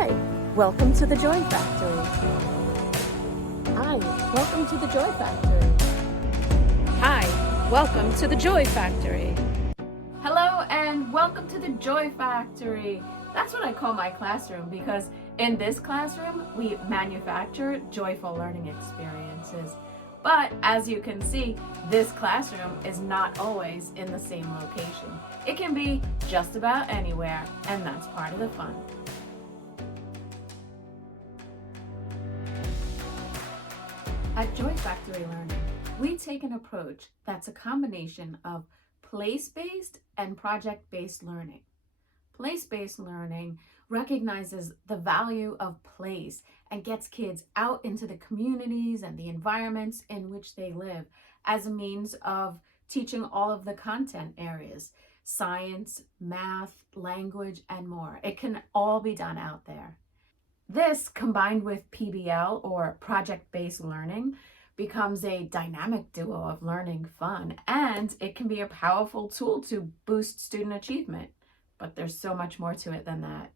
Hi, welcome to the Joy Factory. Hi, welcome to the Joy Factory. Hi, welcome to the Joy Factory. Hello and welcome to the Joy Factory. That's what I call my classroom because in this classroom we manufacture joyful learning experiences. But as you can see, this classroom is not always in the same location. It can be just about anywhere, and that's part of the fun. At Joy Factory Learning, we take an approach that's a combination of place-based and project-based learning. Place-based learning recognizes the value of place and gets kids out into the communities and the environments in which they live as a means of teaching all of the content areas: science, math, language, and more. It can all be done out there. This, combined with PBL or project-based learning, becomes a dynamic duo of learning fun, and it can be a powerful tool to boost student achievement. But there's so much more to it than that.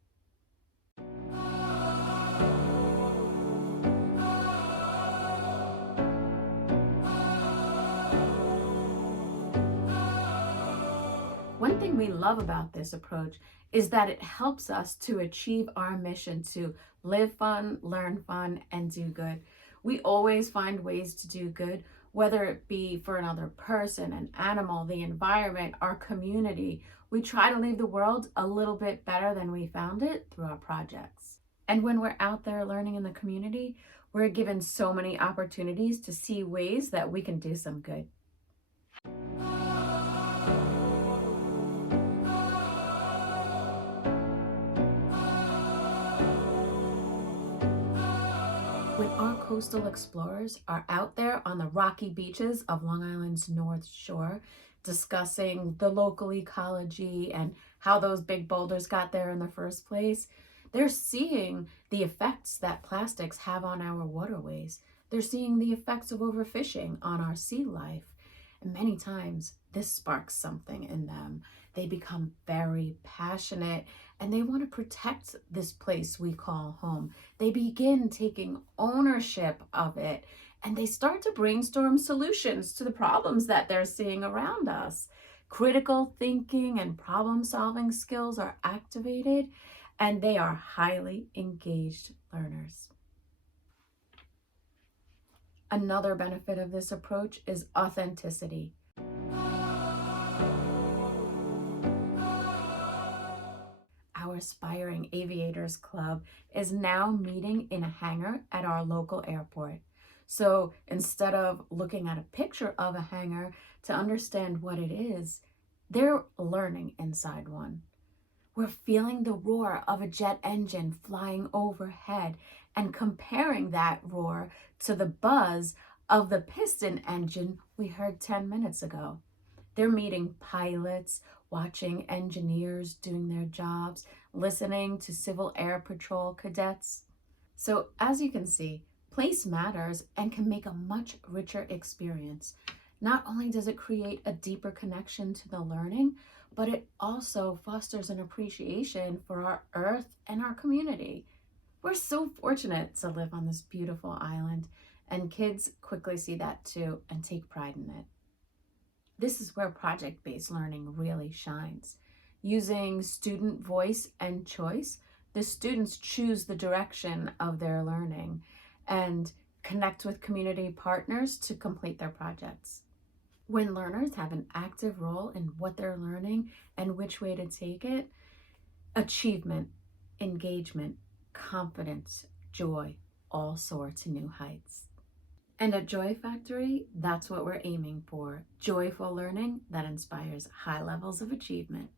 One thing we love about this approach is that it helps us to achieve our mission to live fun, learn fun, and do good. We always find ways to do good, whether it be for another person, an animal, the environment, our community. We try to leave the world a little bit better than we found it through our projects. And when we're out there learning in the community, we're given so many opportunities to see ways that we can do some good. When our coastal explorers are out there on the rocky beaches of Long Island's North Shore, discussing the local ecology and how those big boulders got there in the first place, they're seeing the effects that plastics have on our waterways. They're seeing the effects of overfishing on our sea life. And many times this sparks something in them. They become very passionate and they want to protect this place we call home. They begin taking ownership of it and they start to brainstorm solutions to the problems that they're seeing around us. Critical thinking and problem-solving skills are activated and they are highly engaged learners. Another benefit of this approach is authenticity. Our Aspiring Aviators Club is now meeting in a hangar at our local airport. So instead of looking at a picture of a hangar to understand what it is, they're learning inside one. We're feeling the roar of a jet engine flying overhead and comparing that roar to the buzz of the piston engine we heard 10 minutes ago. They're meeting pilots, watching engineers doing their jobs, listening to Civil Air Patrol cadets. So as you can see, place matters and can make a much richer experience. Not only does it create a deeper connection to the learning, but it also fosters an appreciation for our earth and our community. We're so fortunate to live on this beautiful island, and kids quickly see that too and take pride in it. This is where project-based learning really shines. Using student voice and choice, the students choose the direction of their learning and connect with community partners to complete their projects. When learners have an active role in what they're learning and which way to take it, achievement, engagement, confidence, joy all soar to new heights. And at Joy Factory, that's what we're aiming for: joyful learning that inspires high levels of achievement.